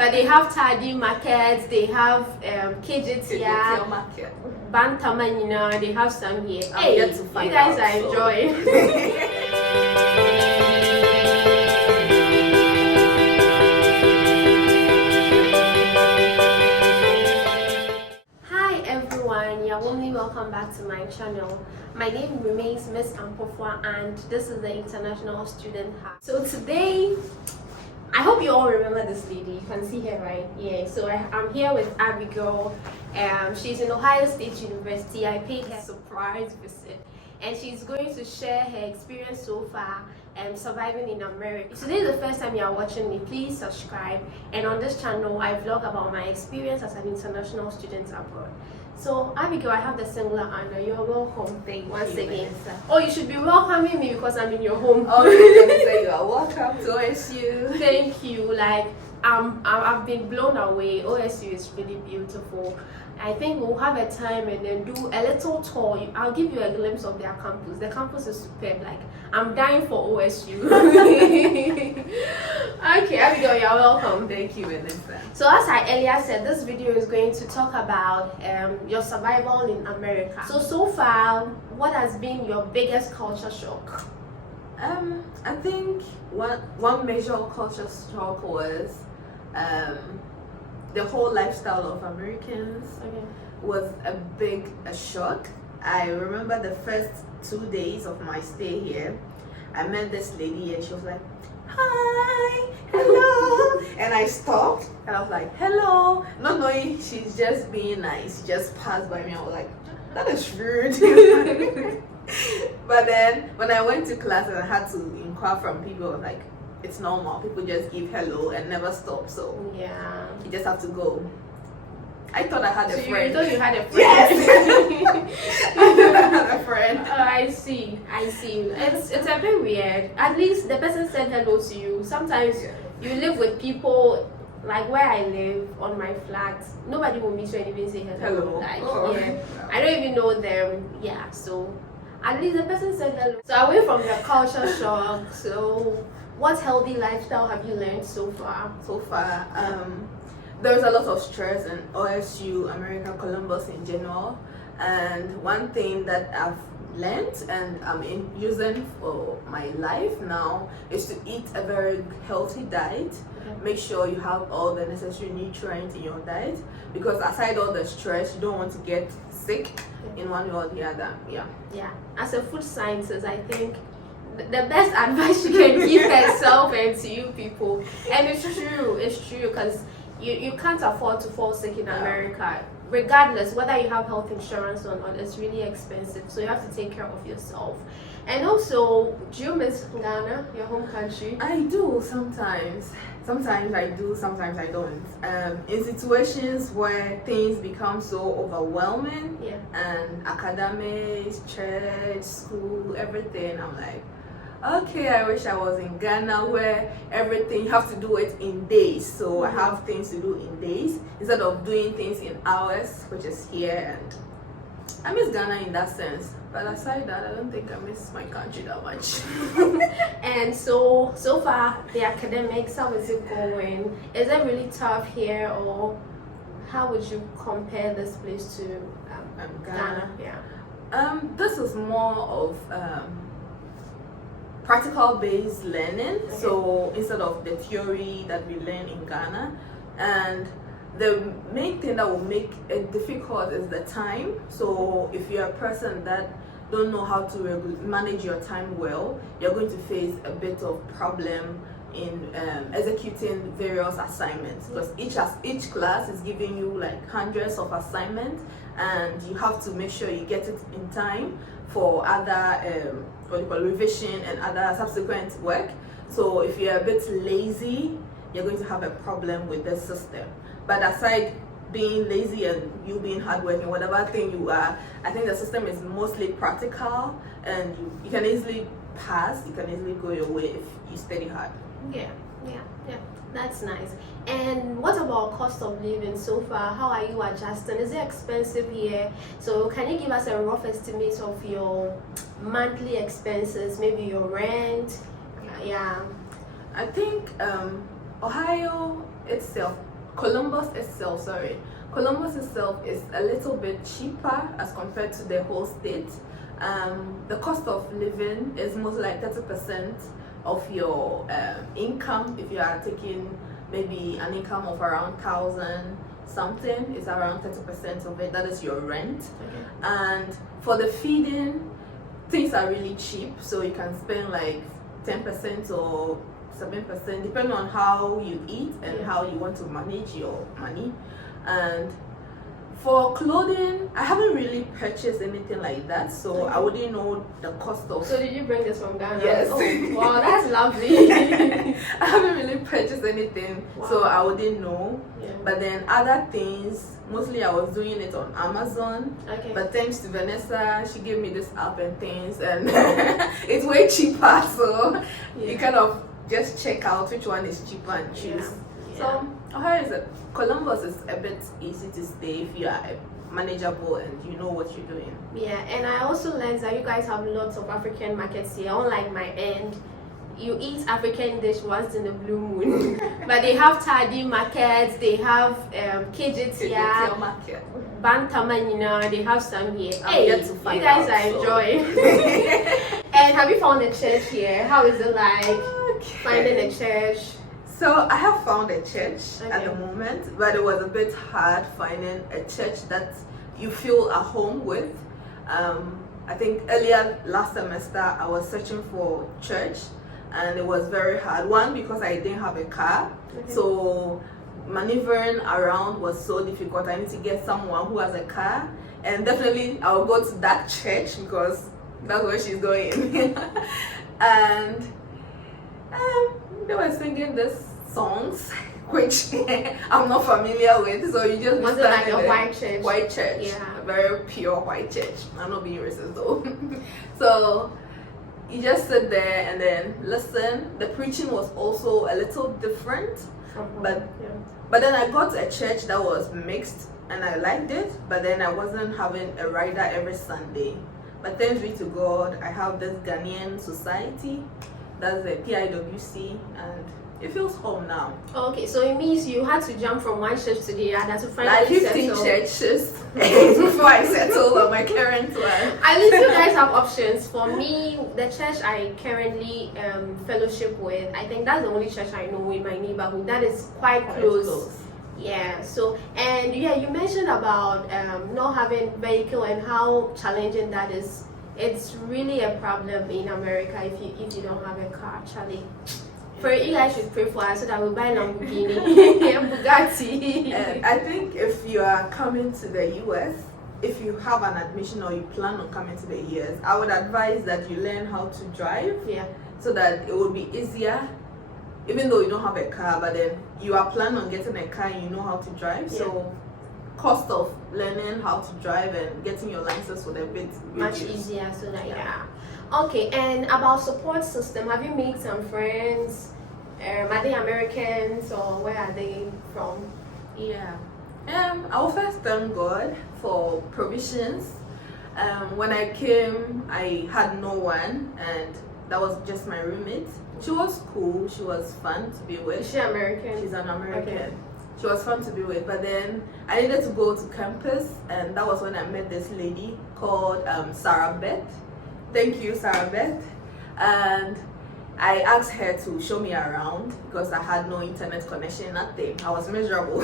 But they have Tardy markets, they have KJTR market. Bantamanyina, they have some here. I'm yet to find you guys out, are enjoying. Hi everyone, you're warmly welcome back to my channel. My name remains Miss Ampofwa and this is the International Student Hub. So today, I hope you all remember this lady. You can see her, right? Yeah, so I'm here with Abigail. She's in Ohio State University. I paid her a surprise visit and she's going to share her experience so far surviving in America. If today is the first time you are watching me, please subscribe. And on this channel, I vlog about my experience as an international student abroad. So Abigail, I have the singular honor. You're welcome. Once again. Oh, you should be welcoming me because I'm in your home. Oh, you're gonna say you are welcome to OSU. Thank you. Like I've been blown away. OSU is really beautiful. I think we'll have a time and then do a little tour. I'll give you a glimpse of their campus. The campus is superb. Like I'm dying for OSU. Okay, Abigail, you're welcome. Thank you, Vanessa. So as I earlier said, this video is going to talk about your survival in America. So far, what has been your biggest culture shock? I think one major culture shock was the whole lifestyle of Americans. Okay. Was a shock. I remember the first 2 days of my stay here, I met this lady and she was like, "Hi, hello," and I stopped and I was like, "Hello," not knowing she's just being nice. She just passed by me. I was like, that is rude. But then when I went to class and I had to inquire from people, I was like, it's normal. People just give hello and never stop. So yeah, you just have to go. I thought I had a friend. You thought you had a friend? Yes. I thought I had a friend. Oh, I see. It's a bit weird. At least the person said hello to you. Sometimes you live with people, like where I live on my flat, nobody will meet you and even say hello. Like, I don't even know them. Yeah, so at least the person said hello. So away from the culture shock, so what healthy lifestyle have you learned so far? There's a lot of stress in OSU, American Columbus in general, and one thing that I've learned and I'm using for my life now is to eat a very healthy diet. Make sure you have all the necessary nutrients in your diet, because aside all the stress, you don't want to get sick in one way or the other. Yeah. As a food scientist, I think the best advice you can give yourself and to you people, and it's true because you can't afford to fall sick in America, regardless whether you have health insurance or not. It's really expensive, so you have to take care of yourself. And also, do you miss Ghana, your home country? I do sometimes I do, sometimes I don't. In situations where things become so overwhelming, and academics, church, school, everything, I'm like, okay, I wish I was in Ghana where everything you have to do it in days. So I have things to do in days instead of doing things in hours, which is here. And I miss Ghana in that sense. But aside that, I don't think I miss my country that much. And so far, the academics, how is it going? Is it really tough here, or how would you compare this place to Ghana? Yeah. This is more of practical based learning, so instead of the theory that we learn in Ghana. And the main thing that will make it difficult is the time. So if you're a person that don't know how to manage your time well, you're going to face a bit of problem in executing various assignments, because each class is giving you like hundreds of assignments, and you have to make sure you get it in time for other revision and other subsequent work. So if you're a bit lazy, you're going to have a problem with the system. But aside being lazy and you being hardworking, whatever thing you are, I think the system is mostly practical, and you can easily pass, you can easily go your way if you study hard. Yeah, that's nice. And what about cost of living so far? How are you adjusting? Is it expensive here? So can you give us a rough estimate of your monthly expenses, maybe your rent? Yeah. I think Ohio itself Columbus itself is a little bit cheaper as compared to the whole state. The cost of living is most like 30% of your income. If you are taking maybe an income of around 1,000 something, it's around 30% of it. That is your rent. Okay. And for the feeding, things are really cheap, so you can spend like 10% or 7% depending on how you eat and how you want to manage your money. And for clothing, I haven't really purchased anything like that, so I wouldn't know the cost of. So did you bring this from Ghana? Yes. Oh, wow, that's lovely. I haven't really purchased anything, so I wouldn't know. Yeah. But then other things, mostly I was doing it on Amazon. Okay. But thanks to Vanessa, she gave me this app and things, and it's way cheaper. So you kind of just check out which one is cheaper and choose. Yeah. So how is it? Columbus is a bit easy to stay if you are manageable and you know what you're doing. Yeah, and I also learned that you guys have lots of African markets here. Unlike my end, you eat African dish once in a blue moon. But they have Tardy markets, they have KJTR, market. Bantamanyina, they have some here. I'm yet to find you guys out, are enjoying. And have you found a church here? How is it like finding a church? So I have found a church at Okay. the moment, but it was a bit hard finding a church that you feel at home with. I think earlier last semester I was searching for church, and it was very hard. One, because I didn't have a car, so maneuvering around was so difficult. I need to get someone who has a car, and definitely I'll go to that church because that's where she's going. And they were singing this songs which I'm not familiar with, so you just Was it like a white church? White church, Yeah. a very pure white church. I'm not being racist though. So you just sit there and then listen. The preaching was also a little different, but then I got a church that was mixed and I liked it, but then I wasn't having a rider every Sunday. But thanks be to God, I have this Ghanaian society, that's the PIWC, and it feels home now. Okay, so it means you had to jump from one church to the other to find Like 15 churches before I settled on my current one. At least you guys have options. For me, the church I currently fellowship with, I think that's the only church I know in my neighborhood. That is quite close. Yeah. So, and yeah, you mentioned about not having vehicle and how challenging that is. It's really a problem in America if you don't have a car, Charlie. For you guys should pray for us so that we buy Lamborghini and Bugatti. And I think if you are coming to the US, if you have an admission or you plan on coming to the US, I would advise that you learn how to drive. Yeah. So that it will be easier, even though you don't have a car, but then you are planning on getting a car and you know how to drive. Yeah. So cost of learning how to drive and getting your license would a bit Much reduced. easier, so that Okay, and about support system, have you made some friends? Are they Americans or where are they from? Yeah. I will first thank God for provisions. When I came, I had no one, and that was just my roommate. She was cool. She was fun to be with. Is she American? She's an American. Okay. She was fun to be with, but then I needed to go to campus, and that was when I met this lady called Sarah Beth. Thank you, Sarah Beth. And I asked her to show me around because I had no internet connection, nothing. I was miserable.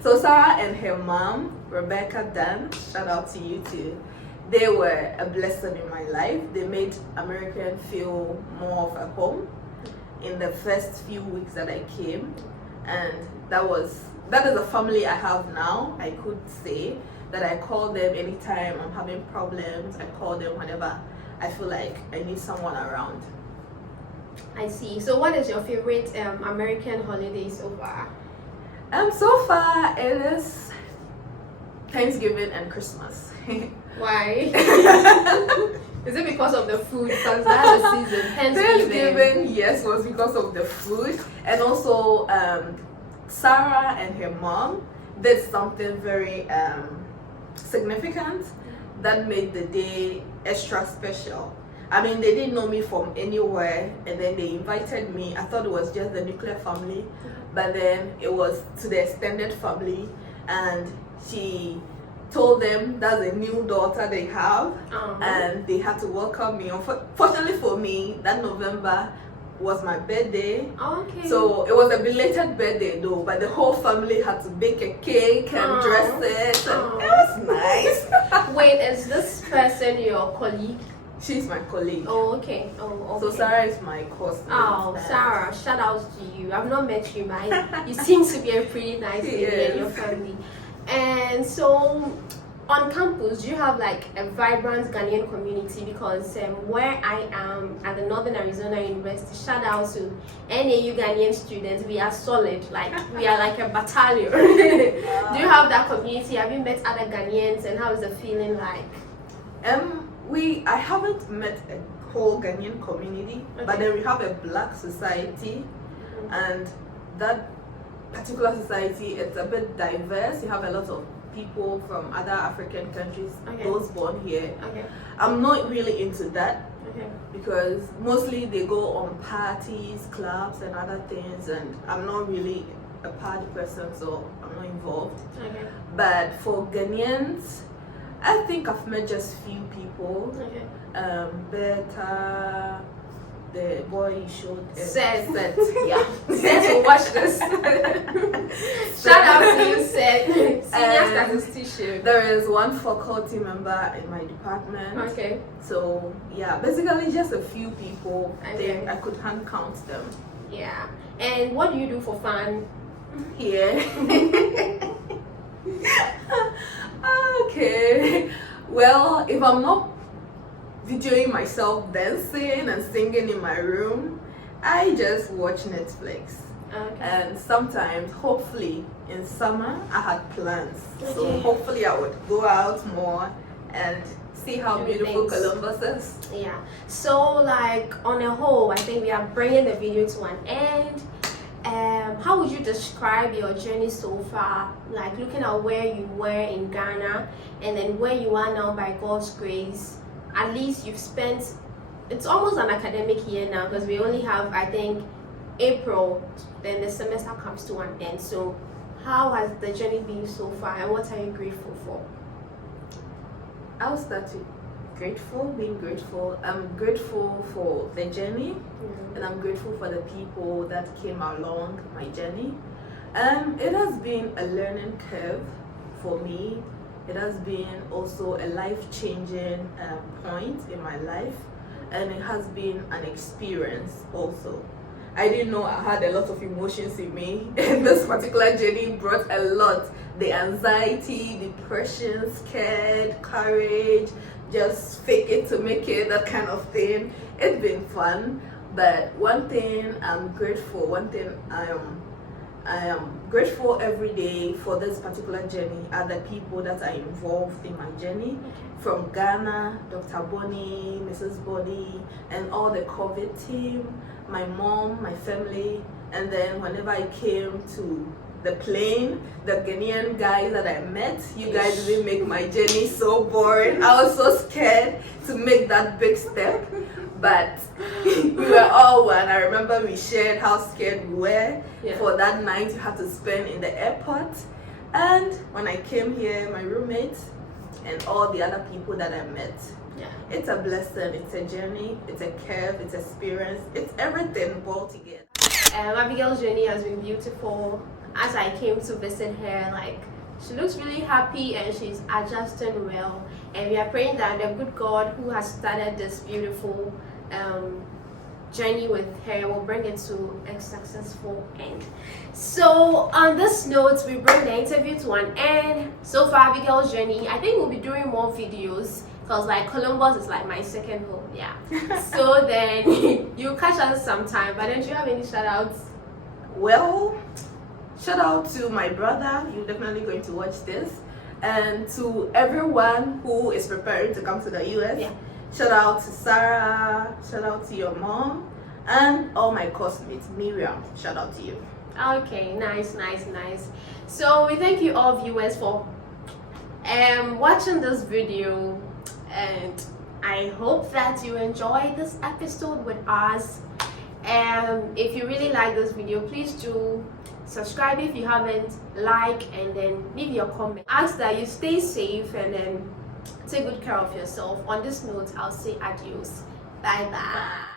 So Sarah and her mom, Rebecca Dan, shout out to you too. They were a blessing in my life. They made American feel more of a home in the first few weeks that I came, and that is a family I have now. I could say that I call them anytime I'm having problems. I call them whenever I feel like I need someone around. I see. So what is your favorite American holiday so far? So far it is Thanksgiving and Christmas. Why? Is it because of the food? Because that's the season. Thanksgiving, yes, was because of the food, and also Sarah and her mom did something very significant that made the day extra special. I mean, they didn't know me from anywhere, and then they invited me. I thought it was just the nuclear family, but then it was to the extended family, and she told them that's a new daughter they have, and they had to welcome me. Fortunately for me, that November was my birthday. Okay. So it was a belated birthday though, but the whole family had to bake a cake and dress it, and it was nice. Wait, is this person your colleague? She's my colleague. Oh, okay. Oh, okay. So Sarah is my cousin. Oh, Sarah, shout out to you. I've not met you, but you seem to be a pretty nice lady in your family. And so, on campus, do you have like a vibrant Ghanaian community? Because where I am at the Northern Arizona University, shout out to NAU Ghanaian students, we are solid. Like we are like a battalion. Do you have that community? Have you met other Ghanaians, and how is the feeling like? I haven't met a whole Ghanaian community, but then we have a Black society, and that particular society, it's a bit diverse. You have a lot of people from other African countries, those born here. I'm not really into that because mostly they go on parties, clubs, and other things, and I'm not really a party person, so I'm not involved. But for Ghanaians, I think I've met just few people. Beta, the boy you showed. Seth. Yeah. Seth will watch this. Shout out to you, Seth. Senior statistician. There is one faculty member in my department. So yeah, basically just a few people. I could hand count them. Yeah. And what do you do for fun here? Okay. Well, if I'm not videoing myself dancing and singing in my room, I just watch Netflix. And sometimes, hopefully, in summer, I had plans. So hopefully I would go out more and see how beautiful Columbus is. Yeah. So like on a whole, I think we are bringing the video to an end. How would you describe your journey so far? Like looking at where you were in Ghana and then where you are now by God's grace. At least you've spent, it's almost an academic year now because we only have, I think, April, then the semester comes to an end. So how has the journey been so far and what are you grateful for? I'll start with being grateful. I'm grateful for the journey and I'm grateful for the people that came along my journey. It has been a learning curve for me. It has been also a life-changing point in my life, and it has been an experience also. I didn't know I had a lot of emotions in me, and this particular journey brought a lot. The anxiety, depression, scared, courage, just fake it to make it, that kind of thing. It's been fun, but one thing I'm grateful, I am grateful every day for this particular journey are the people that are involved in my journey. From Ghana, Dr. Bonnie, Mrs. Bonnie, and all the COVID team, my mom, my family, and then whenever I came to the plane, the Ghanaian guys that I met, you guys didn't make my journey so boring. I was so scared to make that big step, but we were all one. I remember we shared how scared we were for that night you had to spend in the airport. And when I came here, my roommates and all the other people that I met, it's a blessing, it's a journey, it's a curve, it's experience, it's everything all together. Abigail's journey has been beautiful. As I came to visit her, like she looks really happy and she's adjusting well. And we are praying that the good God who has started this beautiful journey with her will bring it to a successful end. So on this note, we bring the interview to an end. So for Abigail's journey, I think we'll be doing more videos because like Columbus is like my second home. So then you catch us sometime. But then do you have any shout outs? Well, shout out to my brother, you're definitely going to watch this, and to everyone who is preparing to come to the US. Shout out to Sarah, shout out to your mom, and all my classmates. Miriam, shout out to you. Okay, nice. So we thank you all viewers for watching this video, and I hope that you enjoyed this episode with us. And if you really like this video, please do subscribe if you haven't, like, and then leave your comment. Ask that you stay safe and then take good care of yourself. On this note, I'll say adios. Bye bye.